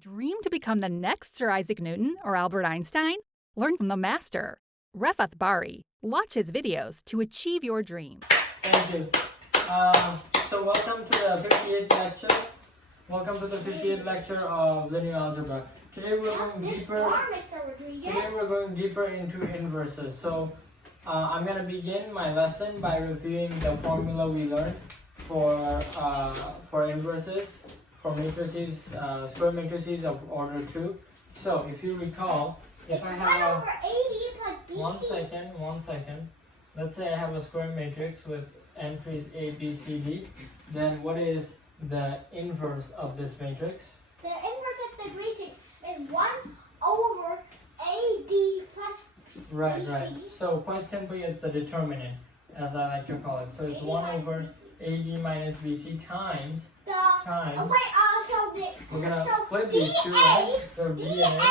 Dream to become the next Sir Isaac Newton or Albert Einstein? Learn from the master. Refath Bari. Watch his videos to achieve your dream. Thank you. So welcome to the 58th lecture. Welcome to the 58th lecture of linear algebra. Today we're going deeper into inverses. So I'm going to begin my lesson by reviewing the formula we learned for inverses, for matrices, square matrices of order 2. So if you recall, if I have one second. Let's say I have a square matrix with entries A, B, C, D. Then what is the inverse of this matrix? The inverse of the matrix is 1 over AD plus Right. BC. So quite simply, it's the determinant, as I like to call it. So it's 1 over AD minus BC times. We're gonna flip these two, right? So D and A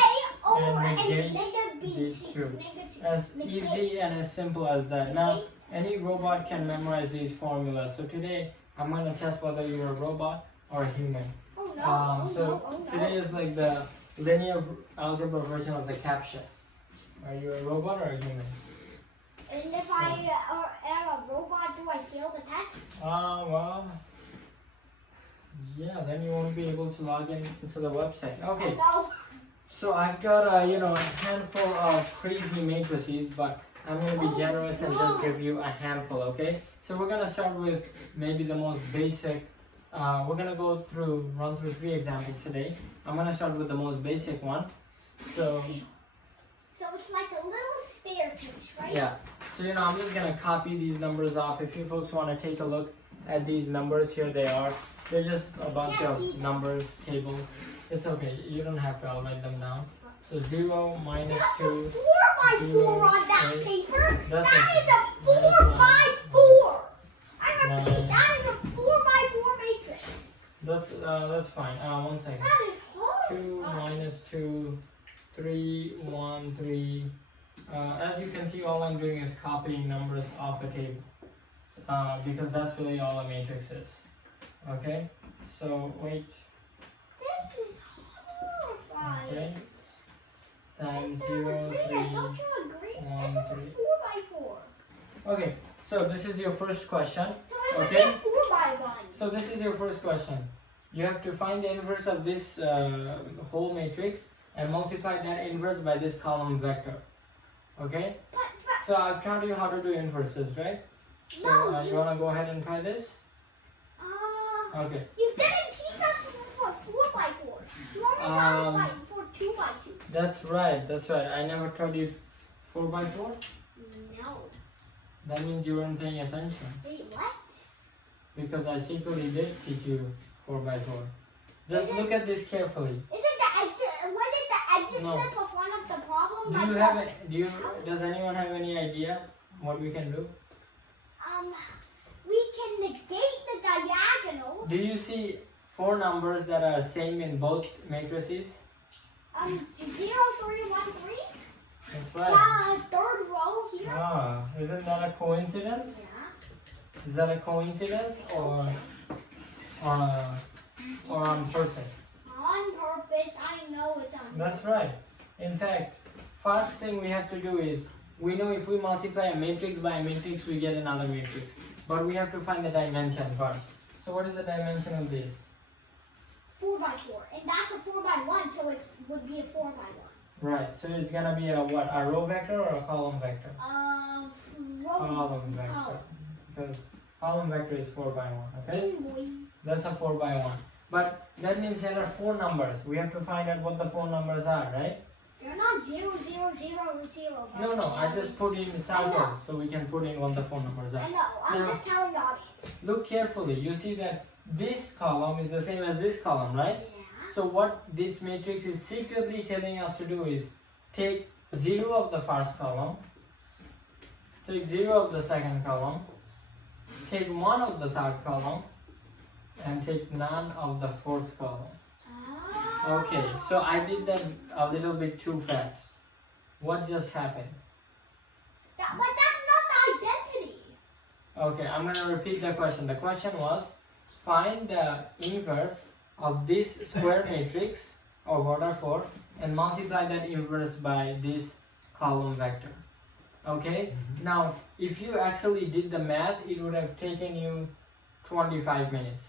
and negate these two. As easy and as simple as that. Now, any robot can memorize these formulas. So today, I'm gonna test whether you're a robot or a human. Today is like the linear algebra version of the CAPTCHA. Are you a robot or a human? And if I am a robot, do I fail the test? Well, yeah, then you won't be able to log in into the website. Okay. No. So I've got a handful of crazy matrices, but I'm going to be generous and just give you a handful, okay? So we're going to start with maybe the most basic. We're going to run through 3 examples today. I'm going to start with the most basic one. So it's like a little staircase, right? yeah. So I'm just going to copy these numbers off. If you folks want to take a look at these numbers, here they are. They're just a bunch of numbers, tables. It's okay, you don't have to, I'll write them down. So 0, minus 2. That's a 4x4 on that 8. paper. That That's is a 4x4. I repeat, 9. that is a 4x4 matrix. That's fine. 1 second. That is hard. 2 minus 2, 3, 1, 3. As you can see, all I'm doing is copying numbers off a table. Because that's really all a matrix is. Okay? So, wait. This is horrifying. Okay. Times 0, 3, Don't you agree? 1, It's 3. a 4x4. Okay, so this is your first question. So it's Okay. a 4x1. So this is your first question. You have to find the inverse of this whole matrix and multiply that inverse by this column vector. Okay? So I've taught you how to do inverses, right? So you want to go ahead and try this? Okay. You didn't teach us for 4x4. You only taught us for 2x2. That's right. I never taught you 4x4? No. That means you weren't paying attention. Wait, what? Because I secretly did teach you 4x4. Just look at this carefully. Was it the exit No. step of one of the problems? Does anyone have any idea what we can do? We can negate the diagonal. Do you see 4 numbers that are same in both matrices? 0, 3, 1, 3. That's right. Third row here. Isn't that a coincidence? Yeah. Is that a coincidence or on purpose? On purpose. I know it's on purpose. That's right. In fact, first thing we have to do is, we know if we multiply a matrix by a matrix, we get another matrix. But we have to find the dimension first. So what is the dimension of this? 4x4. And that's a 4x1, so it would be a 4x1. Right. So it's gonna be a what? A row vector or a column vector? Column vector. Column. Because column vector is 4x1. Okay. Boy. That's a 4x1. But that means there are 4 numbers. We have to find out what the 4 numbers are, right? They're not 0, 0, 0, 0. No. I just put in cycles so we can put in what the 4 numbers are. I know. I'm just telling the audience. Look carefully. You see that this column is the same as this column, right? Yeah. So what this matrix is secretly telling us to do is take 0 of the first column, take 0 of the second column, take 1 of the third column, and take none of the fourth column. Okay, so I did that a little bit too fast. What just happened? But that's not the identity. Okay, I'm going to repeat the question. The question was, find the inverse of this square matrix of order 4 and multiply that inverse by this column vector. Okay? Now, if you actually did the math, it would have taken you 25 minutes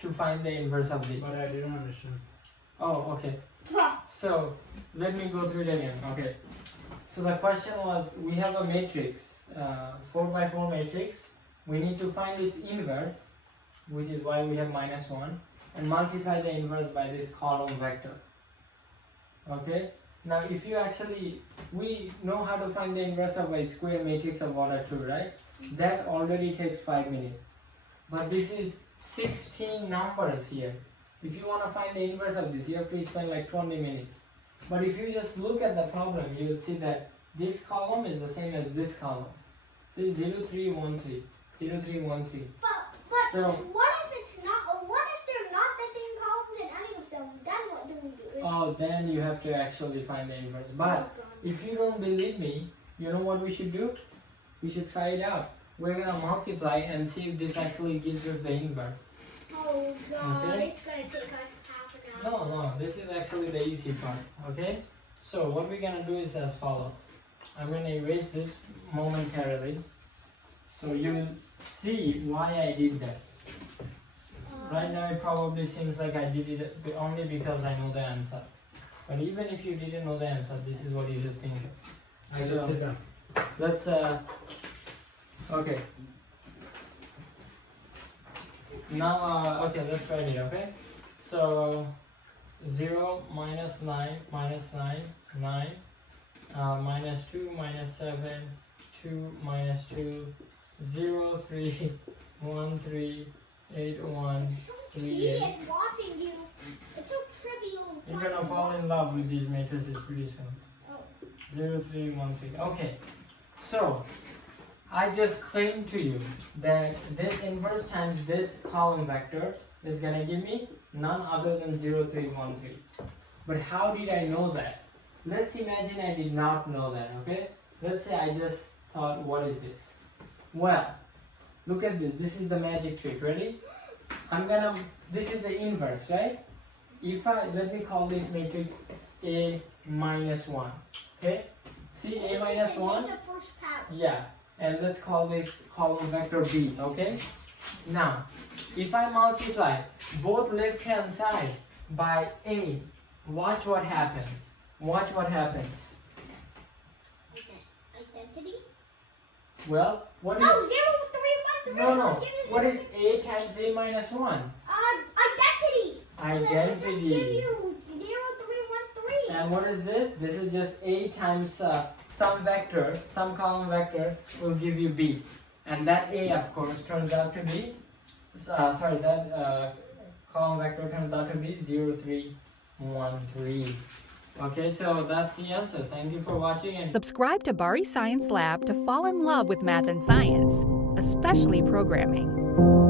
to find the inverse of this. But I didn't understand. Oh, okay. So, let me go through it again. Okay. So the question was, we have a matrix, 4 by 4 matrix. We need to find its inverse, which is why we have -1, and multiply the inverse by this column vector. Okay? Now if you actually, we know how to find the inverse of a square matrix of order 2, right? That already takes 5 minutes. But this is 16 numbers here. If you want to find the inverse of this, you have to spend like 20 minutes. But if you just look at the problem, you will see that this column is the same as this column. This is 0, 3, 1, 3. 0, 3, 1, 3. But So, what if it's not? What if they're not the same columns in any of them? Then what do we do? oh, then you have to actually find the inverse. But if you don't believe me, you know what we should do? We should try it out. We're gonna multiply and see if this actually gives us the inverse. Oh God, Okay. it's gonna take us half an hour. No, this is actually the easy part. Okay? So what we're gonna do is as follows. I'm gonna erase this momentarily, so you'll see why I did that. Right now it probably seems like I did it only because I know the answer. But even if you didn't know the answer, this is what you should think. I just sit down. Let's okay. Now okay, let's write it, okay? So 0 minus 9 minus 9, 9, minus 2 minus 7, 2 minus 2, 0, 3, 1, 3, 8, 1, It's so 3, 8. tedious watching you. It's so trivial. You're trying gonna to fall watch. in love with these matrices pretty soon. Oh. 0, 3, 1, 3. Okay, so I just claimed to you that this inverse times this column vector is gonna give me none other than 0, 3, 1, 3. But how did I know that? Let's imagine I did not know that, okay? Let's say I just thought, what is this? Well, look at this. This is the magic trick. Ready? This is the inverse, right? Let me call this matrix A minus 1. Okay? See A minus 1? The first part. Yeah. And let's call this column vector B. Okay? Now, if I multiply both left hand side by A, watch what happens. Watch what happens. Identity? Well, what is... Oh, 0, 3, 1, 3. No. Give it- What is A times A minus 1? Identity. Identity. Give you 0, 3, 1, 3. And what is this? This is just A times some vector, some column vector will give you B. And that A, of course, turns out to be, column vector turns out to be 0, 3, 1, 3. Okay, so that's the answer. Thank you for watching. And Subscribe to Bari Science Lab to fall in love with math and science, especially programming.